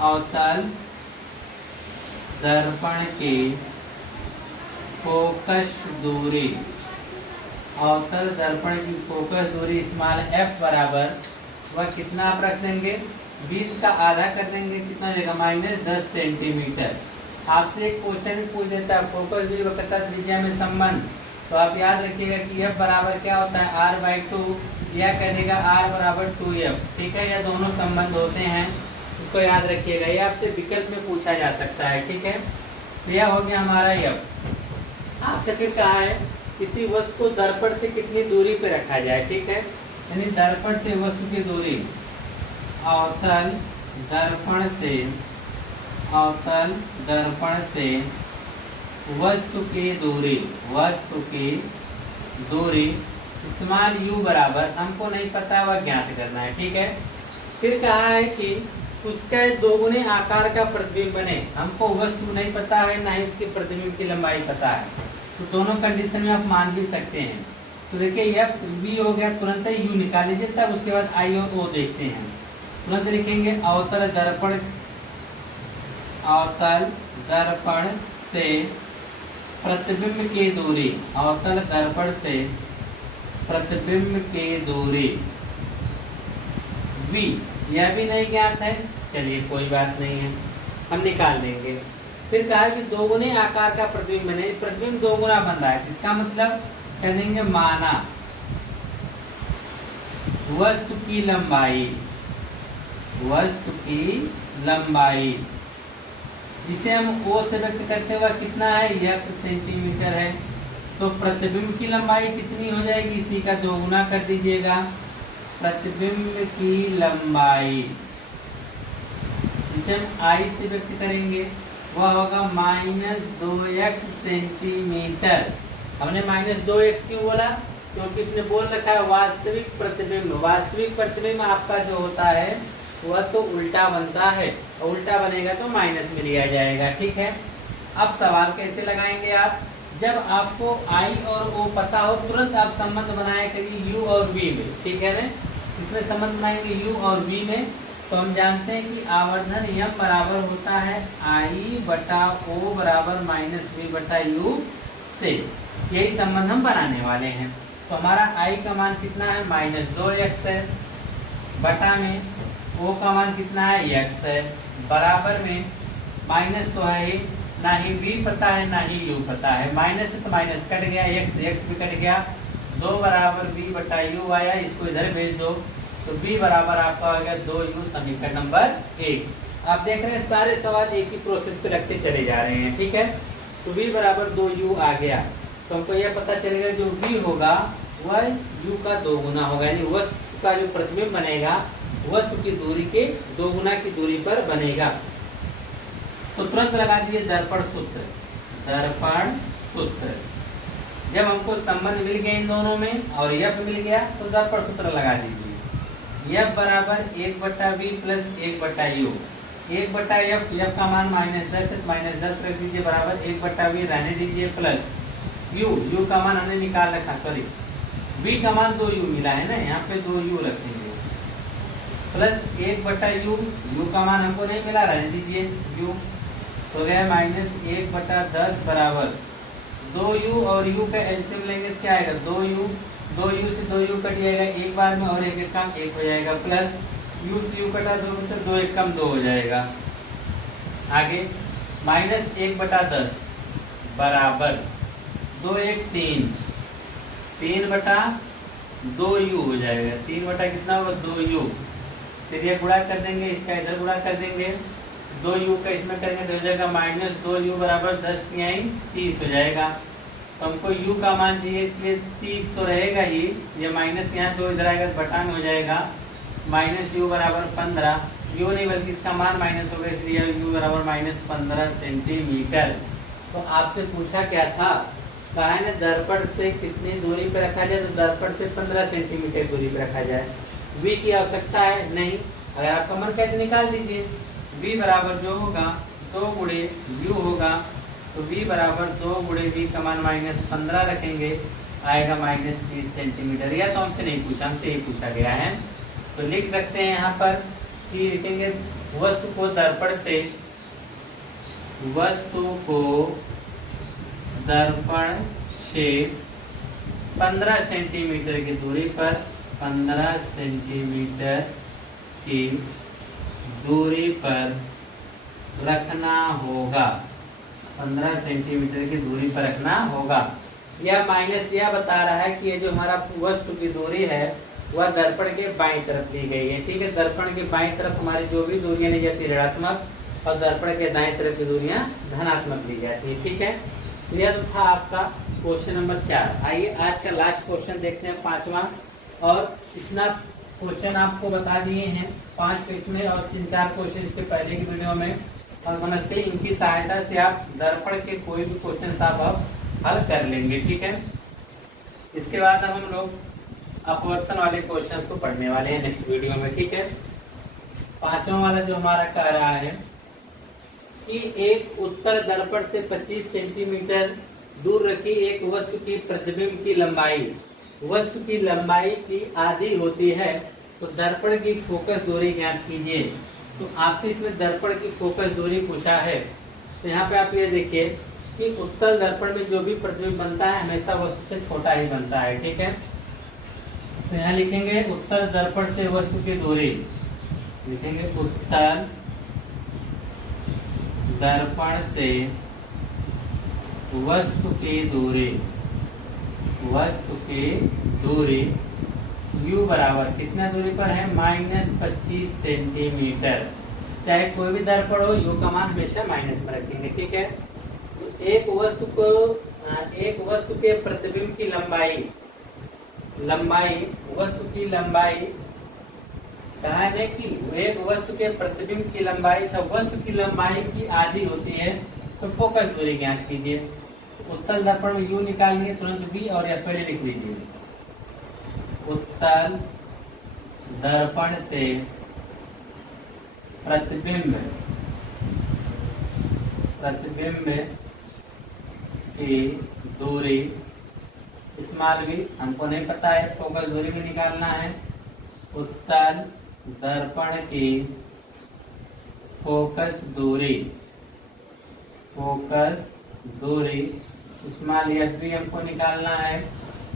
अवतल दर्पण की फोकस दूरी, अवतल दर्पण की फोकस दूरी स्मॉल f बराबर वह कितना आप रख देंगे, 20 का आधा कर देंगे, कितना हो जाएगा, -10 सेंटीमीटर। आपसे एक क्वेश्चन भी पूछ देता है फोकस दूरी वक्रता त्रिज्या में संबंध, तो आप याद रखिएगा कि f बराबर क्या होता है, r/2, या कह देगा r बराबर 2f, ठीक है। यह दोनों संबंध होते हैं, इसको याद रखिएगा। ये आपसे विकल्प में पूछा जा सकता है, ठीक है। यह हो गया हमारा f। आपसे फिर कहा है किसी वस्तु को दर्पण से कितनी दूरी पर रखा जाए, ठीक है। यानी दर्पण से वस्तु की दूरी, अवतल दर्पण से वस्तु की दूरी स्मॉल u बराबर, हमको नहीं पता वह ज्ञात करना है, ठीक है। फिर कहा है कि उसके दोगुने आकार का प्रतिबिंब बने। हमको वस्तु नहीं पता है, ना ही उसके प्रतिबिंब की लंबाई पता है, तो दोनों कंडीशन में आप मान भी सकते हैं। तो देखिए f v हो गया, तुरंत ही u निकाल लीजिए, तब उसके बाद i और o देखते हैं। तुरंत लिखेंगे अवतल दर्पण से प्रतिबिंब की दूरी, अवतल दर्पण से प्रतिबिंब की दूरी v, यह भी नहीं ज्ञात है, चलिए कोई बात नहीं है, हम निकाल देंगे। फिर कहा कि दोगुने आकार का प्रतिबिंब बने, प्रतिबिंब दोगुना बन रहा है, इसका मतलब कह देंगे माना वस्तु की लंबाई, जिसे हम O से व्यक्त करते हुए कितना है, x सेंटीमीटर है। तो प्रतिबिंब की लंबाई कितनी हो जाएगी, इसी का दोगुना कर दीजिएगा। प्रतिबिंब की लंबाई जिसे हम I से व्यक्त करेंगे वह होगा -2x सेंटीमीटर। हमने -2x क्यों बोला, क्योंकि इसने बोल रखा है वास्तविक प्रतिबिंब। वास्तविक प्रतिबिंब आपका जो होता है वह तो उल्टा बनता है, और उल्टा बनेगा तो माइनस में लिया जाएगा, ठीक है। अब सवाल कैसे लगाएंगे आप, जब आपको I और O पता हो तुरंत आप संबंध बनाया करिए u और v में, ठीक है ना। इसमें संबंध बनाएंगे u और v में, तो हम जानते हैं कि आवर्धन m बराबर होता है I/O बराबर -v/u से। यही संबंध हम बनाने वाले हैं। तो हमारा I का मान कितना है, -2x है, बटा में O का मान कितना है, x है, बराबर में माइनस तो है ही, ना ही v पता है ना ही u पता है, माइनस से तो माइनस कट गया, x भी कट गया, 2 बराबर v/u आया, इसको इधर भेज दो, तो v बराबर आपका हो गया 2u, समीकरण नंबर 1। आप देख रहे हैं सारे सवाल एक ही प्रोसेस पे रखते चले जा रहे हैं, ठीक है। तो v बराबर 2u आ गया, तो हमको यह पता चलेगा जो v होगा वह u का दोगुना होगा, यानी वस्तु का जो प्रतिबिंब बनेगा वस्तु की दूरी के दोगुना की दूरी पर बनेगा। तो तुरंत लगा दिए दर्पण सूत्र। जब हमको संबंध मिल गया इन दोनों में और f मिल गया तो दर्पण सूत्र लगा दीजिए। f बराबर 1/v प्लस 1/u, 1 बटा एफ, एफ का मान -10 है, -10 रख दीजिए बराबर 1 बटा वी रहने दीजिए प्लस यू, यू का मान हमने निकाल रखा, सॉरी वी का मान 2u मिला है ना, यहाँ पे 2u रखेंगे प्लस 1 बटा यू, यू का मान हमको नहीं मिला, रहने दीजिए यू, तो गया -1 बटा 10 बराबर 2u और u का एलसीएम लेंगे तो क्या आएगा 2u, 2u से 2u कट जाएगा एक बार में और एक एक कम 1 हो जाएगा प्लस u से u कटा 2 से 2 एक कम 2 हो जाएगा। आगे -1 बटा 10 बराबर 2 1 3, 3 बटा 2u हो जाएगा, 3 बटा कितना होगा 2u, फिर ये गुणा कर देंगे, इसका इधर गुणा कर देंगे, 2u का इसमें करेंगे तो हो जाएगा -2u बराबर 10 तिहाई 30 हो जाएगा। तो हमको u का मान चाहिए इसलिए 30 तो रहेगा ही, ये माइनस यहाँ 2 इधर आएगा तो बटा में हो जाएगा -u बराबर 15, u नहीं बल्कि इसका मान माइनस हो गया इसलिए u बराबर -15 सेंटीमीटर। तो आपसे पूछा क्या था, कहा है ना दर्पण से कितनी दूरी पर रखा जाए, तो दर्पण से 15 सेंटीमीटर दूरी पर रखा जाए। v की आवश्यकता है नहीं, अगर आपका मन कहते निकाल दीजिए, v बराबर जो होगा 2 गुणे u होगा, तो v बराबर 2 गुणे v का मान -15 रखेंगे, आएगा -30 सेंटीमीटर। या तो हमसे नहीं पूछा, हमसे ये पूछा गया है, तो लिख सकते हैं यहाँ पर कि लिखेंगे वस्तु को दर्पण से, वस्तु को दर्पण से 15 सेंटीमीटर की दूरी पर, 15 सेंटीमीटर की दूरी पर रखना होगा, 15 सेंटीमीटर की दूरी पर रखना होगा। यह माइनस यह बता रहा है कि ये जो हमारा वस्तु की दूरी है वह दर्पण के बाईं तरफ ली गई है, ठीक है। दर्पण के बाईं तरफ हमारी जो भी दूरियां ली जाती है ऋणात्मक, और दर्पण के दाएं तरफ की दूरियां धनात्मक ली जाती है, ठीक है। यह तो था आपका क्वेश्चन नंबर 4। आइए आज का लास्ट क्वेश्चन देखते हैं, 5वां, और इतना क्वेश्चन आपको बता दिए हैं 5 इसमें और 3-4 क्वेश्चन इसके पहले की वीडियो में, और मनस्ते इनकी सहायता से आप दर्पण के कोई भी क्वेश्चन आप हल कर लेंगे, ठीक है। इसके बाद अब हम लोग अपवर्तन वाले क्वेश्चन को पढ़ने वाले हैं नेक्स्ट वीडियो में, ठीक है। 5वां वाला जो हमारा कह रहा है कि एक उत्तल दर्पण से 25 सेंटीमीटर दूर रखी एक वस्तु की प्रतिबिंब की लंबाई, वस्तु की लंबाई की आधी होती है, तो दर्पण की फोकस दूरी ज्ञात कीजिए। तो आपसे इसमें दर्पण की फोकस दूरी पूछा है, तो यहाँ पे आप ये देखिए कि उत्तल दर्पण में जो भी प्रतिबिंब बनता है हमेशा वस्तु से छोटा ही बनता है, ठीक है। तो यहाँ लिखेंगे उत्तल दर्पण से वस्तु की दूरी, लिखेंगे उत्तल दर्पण से वस्तु की दूरी, वस्तु की दूरी u बराबर कितना दूरी पर है -25 सेंटीमीटर। चाहे कोई भी दर्पण हो u का मान हमेशा माइनस में रखेंगे, ठीक है। तो एक वस्तु के प्रतिबिंब की लंबाई, वस्तु की लंबाई कहा है कि एक वस्तु के प्रतिबिंब की लंबाई, वस्तु की लंबाई की आधी होती है, तो फोकस दूरी ज्ञात कीजिए। उत्तल दर्पण में u निकालेंगे तुरंत v, और या पहले लिख लीजिए उत्तल दर्पण से प्रतिबिंब की दूरी, स्मॉल v हमको नहीं पता है, फोकस दूरी में निकालना है। उत्तल दर्पण की फोकस दूरी स्मॉल f भी हमको निकालना है,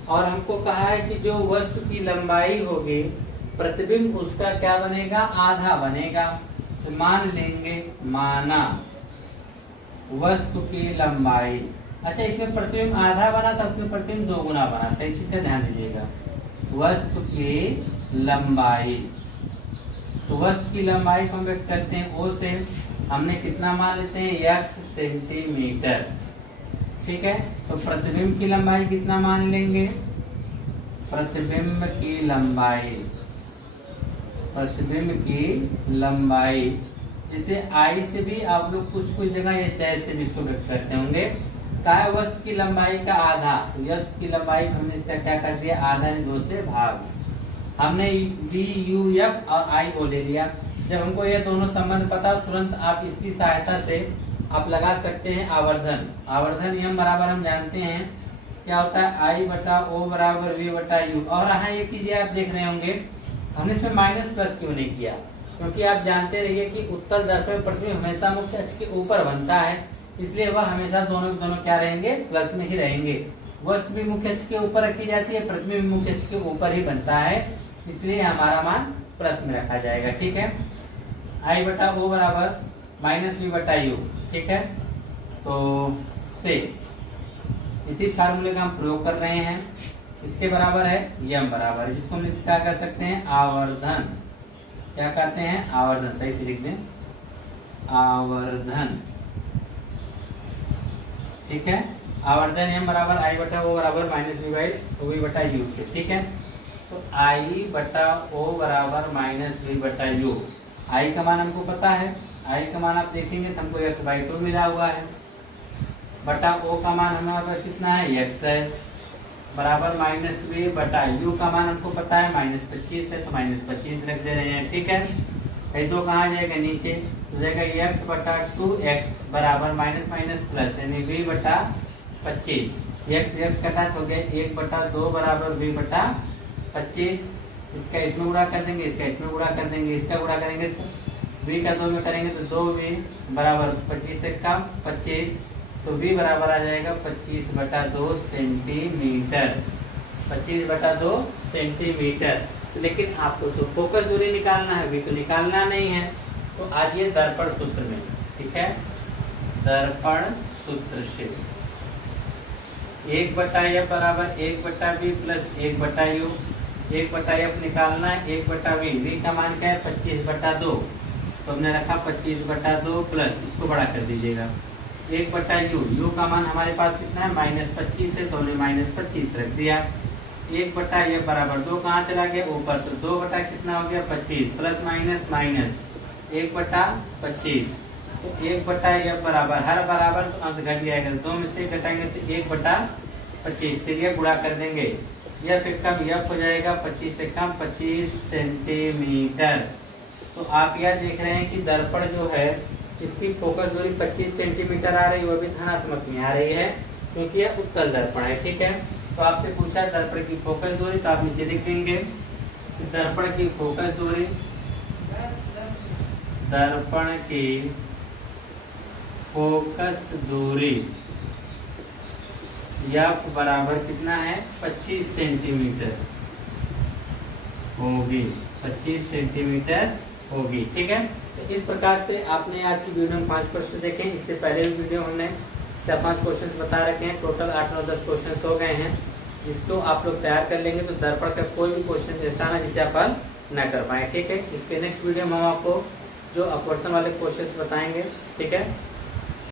और हमको कहा है कि जो वस्तु की लंबाई होगी प्रतिबिंब उसका क्या बनेगा, आधा बनेगा। तो मान लेंगे, माना वस्तु की लंबाई, अच्छा इसमें प्रतिबिंब आधा बना था, उसमें प्रतिबिंब 2 गुना बना था, इसी का ध्यान दीजिएगा। वस्तु की लंबाई, तो वस्तु की लंबाई को हम व्यक्त करते हैं o से, हमने कितना मान लेते हैं x सेंटीमीटर, ठीक है। तो प्रतिबिंब की लंबाई कितना मान लेंगे, प्रतिबिंब की लंबाई जिसे I से भी आप लोग कुछ जगह इस डैश से भी इसको व्यक्त करते होंगे। कहा वस्तु की लंबाई का आधा, वस्तु की लंबाई हमने इसका क्या कर दिया, आधा ने 2 से भाग, हमने v u f और I o ले लिया। जब हमको ये दोनों संबंध पता हो तुरंत आप इसकी सहायता से आप लगा सकते हैं आवर्धन। आवर्धन नियम बराबर हम जानते हैं क्या होता है, आई बटा ओ बराबर वी बटा यू। और हाँ एक चीज आप देख रहे होंगे हमने इसमें माइनस प्लस क्यों नहीं किया, क्योंकि आप जानते रहिए कि उत्तल दर्पण प्रतिबिंब हमेशा मुख्य अक्ष के ऊपर बनता है, इसलिए वह हमेशा दोनों के दोनों क्या रहेंगे, प्लस में ही रहेंगे। वस्तु भी मुख्य अक्ष के ऊपर रखी जाती है, प्रतिबिंब भी मुख्य अक्ष के ऊपर ही बनता है, इसलिए हमारा मान प्लस में रखा जाएगा। ठीक है, आई बटा ओ बराबर माइनस वी बटा यू। ठीक है, तो से इसी फार्मूले का हम प्रयोग कर रहे हैं, इसके बराबर है यम बराबर, जिसको हम क्या कर सकते हैं, आवर्धन। क्या कहते हैं, आवर्धन, सही से लिख दें, आवर्धन। ठीक है, आवर्धन यम बराबर आई बटा ओ बराबर माइनस वी बटा यू से। ठीक है, तो आई बटा ओ बराबर माइनस वी बटा यू। आई का मान हमको पता है, आई का मान आप देखेंगे तो हमको x/2 मिला हुआ है, बटा ओ का मान हमारे पास कितना है, x है, बराबर माइनस वी बटा यू का मान हमको पता है -25 है, तो -25 रख दे रहे हैं। ठीक है, ये दो कहाँ जाएगा, नीचे तो जाएगा x बटा 2x बराबर माइनस माइनस प्लस यानी v बटा 25। x कटा हो गया 1 बटा 2 बराबर v बटा 25। इसका इसमें गुणा कर देंगे, इसका इसमें गुणा कर देंगे, इसका गुणा करेंगे तो v का 2 में करेंगे तो 2v बराबर 25 से कम 25, तो v बराबर आ जाएगा 25 बटा 2 सेंटीमीटर। 25 बटा 2 सेंटीमीटर। लेकिन आपको तो फोकस दूरी निकालना है, v तो निकालना नहीं है। तो आज ये दर्पण सूत्र में, ठीक है, दर्पण सूत्र से 1 बटा एफ बराबर 1 बटा वी प्लस 1 बटा यू। 1 बटा एफ निकालना है, 1 बटा वी, वी का मान क्या है 25 बटा 2, तो हमने रखा 25 बटा 2 प्लस, इसको बड़ा कर दीजिएगा 1 बटा यू। यू का मान हमारे पास कितना है -25 है, तो हमने -25 रख दिया। 1 बटा एफ बराबर 2 कहाँ चला गया, ऊपर, तो 2 बटा कितना हो गया 25 प्लस माइनस माइनस 1 बटा 25, तो 1 बटा एफ बराबर, हर बराबर तो अंश घट जाएगा, 2 में से घटाएंगे तो 1 बटा 25, तो ये गुणा कर देंगे, यह फिर कम यफ हो जाएगा 25 से कम 25 सेंटीमीटर। तो आप यह देख रहे हैं कि दर्पण जो है इसकी फोकस दूरी 25 सेंटीमीटर आ रही है, वो भी धनात्मक में आ रही है क्योंकि यह उत्तल दर्पण है। ठीक है, तो आपसे पूछा दर्पण की फोकस दूरी, तो आप नीचे लिख देंगे दर्पण की फोकस दूरी, दर्पण की फोकस दूरी एफ बराबर कितना है 25 सेंटीमीटर होगी, 25 सेंटीमीटर होगी। ठीक है, तो इस प्रकार से आपने आज की वीडियो में 5 प्रश्न देखे हैं। इससे पहले भी वीडियो हमने 4-5 क्वेश्चन बता रखे हैं, टोटल 8-9-10 क्वेश्चन हो गए हैं, जिसको आप लोग तैयार कर लेंगे तो दर्पण का कोई भी क्वेश्चन ऐसा ना जिसे आप हल न कर पाए। ठीक है, इसके नेक्स्ट वीडियो में हम आपको जो अपवर्तन वाले क्वेश्चन बताएंगे। ठीक है।